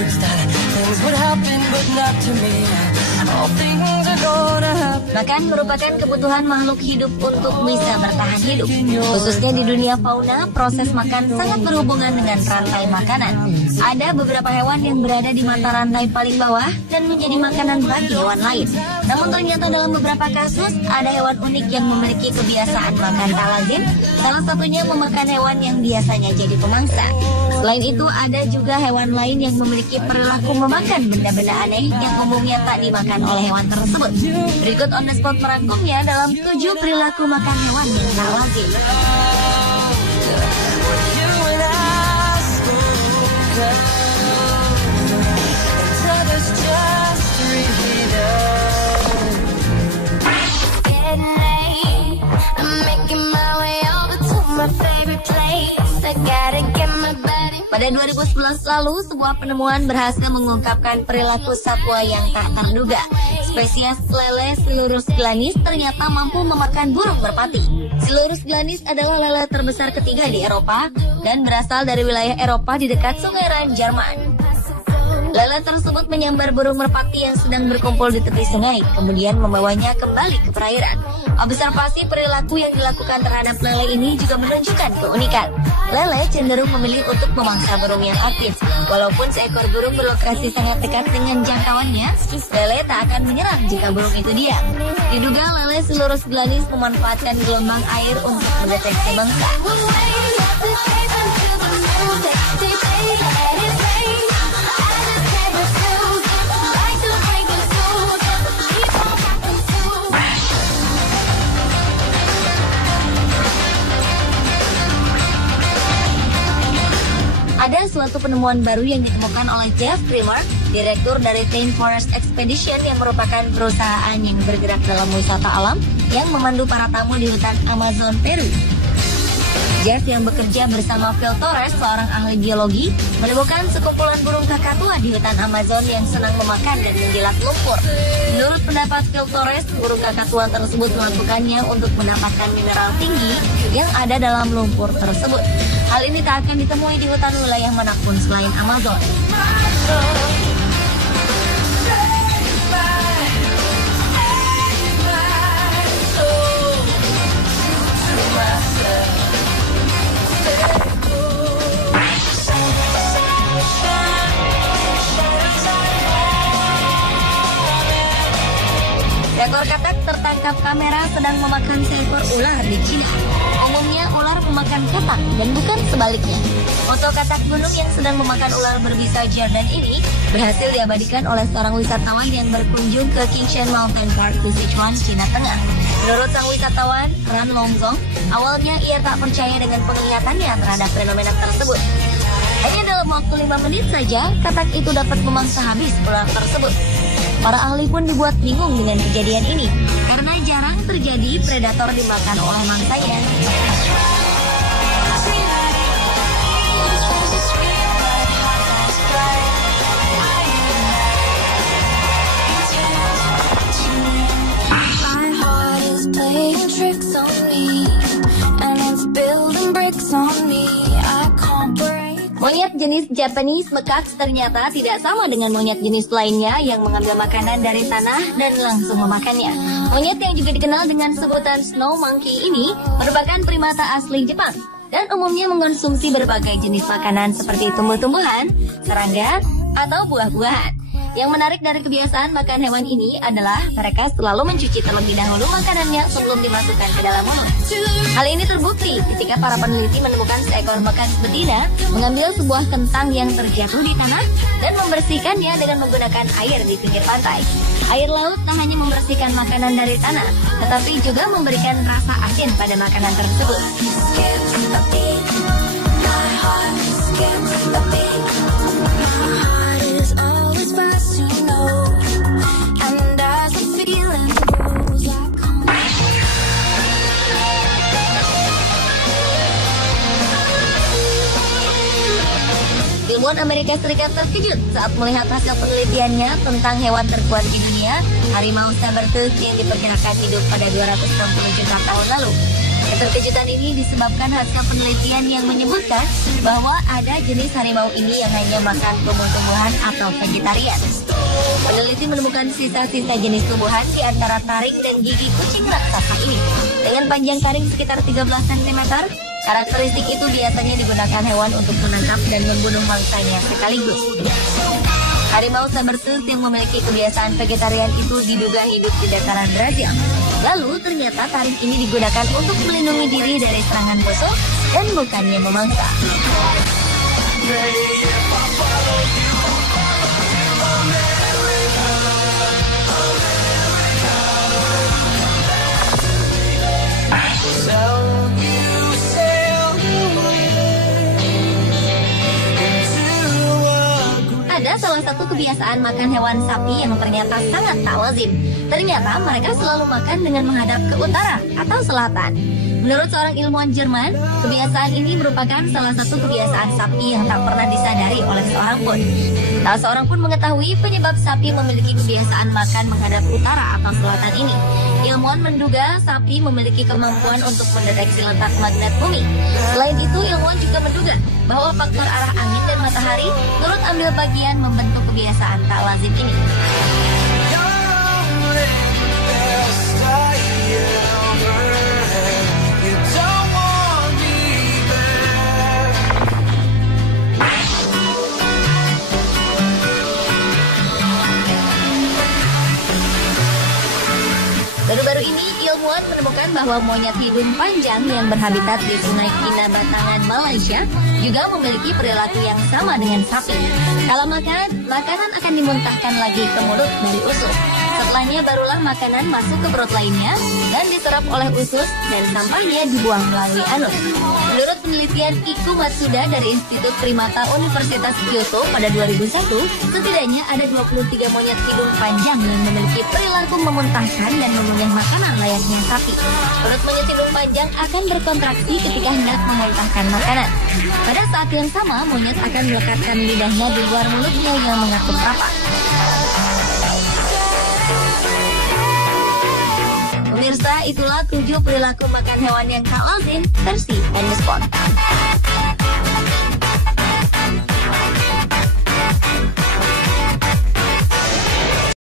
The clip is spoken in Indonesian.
words that things would happen but not to me. All things are gonna happen. Makan merupakan kebutuhan makhluk hidup untuk bisa bertahan hidup. Khususnya di dunia fauna, proses makan sangat berhubungan dengan rantai makanan. Ada beberapa hewan yang berada di mata rantai paling bawah dan menjadi makanan bagi hewan lain. Namun ternyata dalam beberapa kasus, ada hewan unik yang memiliki kebiasaan makan tak lazim. Salah satunya memakan hewan yang biasanya jadi pemangsa. Selain itu, ada juga hewan lain yang memiliki perilaku memakan benda-benda aneh yang umumnya tak dimakan oleh hewan tersebut. Berikut on the spot merangkumnya dalam 7 perilaku makan hewan yang tak lazim. Pada 2011 lalu, sebuah penemuan berhasil mengungkapkan perilaku satwa yang tak terduga. Spesies lele Silurus glanis ternyata mampu memakan burung merpati. Silurus glanis adalah lele terbesar ketiga di Eropa dan berasal dari wilayah Eropa di dekat Sungai Rhine, Jerman. Lele tersebut menyambar burung merpati yang sedang berkumpul di tepi sungai, kemudian membawanya kembali ke perairan. Observasi perilaku yang dilakukan terhadap lele ini juga menunjukkan keunikan. Lele cenderung memilih untuk memangsa burung yang aktif. Walaupun seekor burung berlokasi sangat dekat dengan jangkauannya, lele tak akan menyerang jika burung itu diam. Diduga lele Silurus glanis memanfaatkan gelombang air untuk mendeteksi mangsa. Ada suatu penemuan baru yang ditemukan oleh Jeff Primer, direktur dari Rain Forest Expedition yang merupakan perusahaan yang bergerak dalam wisata alam yang memandu para tamu di hutan Amazon, Peru. Jeff yang bekerja bersama Phil Torres, seorang ahli biologi, menemukan sekumpulan burung kakatua di hutan Amazon yang senang memakan dan menjilat lumpur. Menurut pendapat Phil Torres, burung kakatua tersebut melakukannya untuk mendapatkan mineral tinggi yang ada dalam lumpur tersebut. Hal ini tak akan ditemui di hutan wilayah manapun selain Amazon. Seekor katak tertangkap kamera sedang memakan seekor ular di Cina. Umumnya ular memakan katak dan bukan sebaliknya. Foto katak gunung yang sedang memakan ular berbisa Jordan ini berhasil diabadikan oleh seorang wisatawan yang berkunjung ke Qingshan Mountain Park di Sichuan, Cina Tengah. Menurut sang wisatawan, Ran Longzong, awalnya ia tak percaya dengan penglihatannya terhadap fenomena tersebut. Hanya dalam waktu 5 menit saja, katak itu dapat memangsa habis ular tersebut. Para ahli pun dibuat bingung dengan kejadian ini, karena jarang terjadi predator dimakan oleh mangsanya. Monyet jenis Japanese macaque ternyata tidak sama dengan monyet jenis lainnya yang mengambil makanan dari tanah dan langsung memakannya. Monyet yang juga dikenal dengan sebutan snow monkey ini merupakan primata asli Jepang dan umumnya mengkonsumsi berbagai jenis makanan seperti tumbuh-tumbuhan, serangga, atau buah-buahan. Yang menarik dari kebiasaan makan hewan ini adalah mereka selalu mencuci terlebih dahulu makanannya sebelum dimasukkan ke dalam mulut. Hal ini terbukti ketika para peneliti menemukan seekor macan betina mengambil sebuah kentang yang terjatuh di tanah dan membersihkannya dengan menggunakan air di pinggir pantai. Air laut tak hanya membersihkan makanan dari tanah, tetapi juga memberikan rasa asin pada makanan tersebut. Ilmuwan Amerika Serikat terkejut saat melihat hasil penelitiannya tentang hewan terkuat di dunia, harimau saber-tooth yang diperkirakan hidup pada 260 juta tahun lalu. Keterkejutan ini disebabkan hasil penelitian yang menyebutkan bahwa ada jenis harimau ini yang hanya makan tumbuh-tumbuhan atau vegetarian. Peneliti menemukan sisa-sisa jenis tumbuhan di antara taring dan gigi kucing raksasa ini. Dengan panjang taring sekitar 13 cm, karakteristik itu biasanya digunakan hewan untuk menangkap dan membunuh mangsanya sekaligus. Harimau saber-tooth yang memiliki kebiasaan vegetarian itu diduga hidup di dataran Brazil. Lalu ternyata taring ini digunakan untuk melindungi diri dari serangan musuh dan bukannya memangsa. Ada salah satu kebiasaan makan hewan sapi yang ternyata sangat tak lazim. Ternyata mereka selalu makan dengan menghadap ke utara atau selatan. Menurut seorang ilmuwan Jerman, kebiasaan ini merupakan salah satu kebiasaan sapi yang tak pernah disadari oleh seorang pun. Tak seorang pun mengetahui penyebab sapi memiliki kebiasaan makan menghadap utara atau selatan ini. Ilmuwan menduga sapi memiliki kemampuan untuk mendeteksi letak magnet bumi. Selain itu, ilmuwan juga menduga bahwa faktor arah angin dan matahari turut ambil bagian membentuk kebiasaan tak lazim ini. Baru-baru ini, ilmuwan menemukan bahwa monyet hidung panjang yang berhabitat di Sungai Kinabatangan, Malaysia juga memiliki perilaku yang sama dengan sapi. Kalau makan, makanan akan dimuntahkan lagi ke mulut dari usus. Setelahnya barulah makanan masuk ke perut lainnya dan diserap oleh usus dan sampahnya dibuang melalui anus. Menurut penelitian Iku Matsuda dari Institut Primata Universitas Kyoto pada 2001, setidaknya ada 23 monyet hidung panjang yang memiliki perilaku memuntahkan dan mengunyah makanan layaknya sapi. Perut monyet hidung panjang akan berkontraksi ketika hendak memuntahkan makanan. Pada saat yang sama, monyet akan melekatkan lidahnya di luar mulutnya yang mengatup rapat. Pemirsa, itulah 7 perilaku makan hewan yang tak lazim versi On The Spot.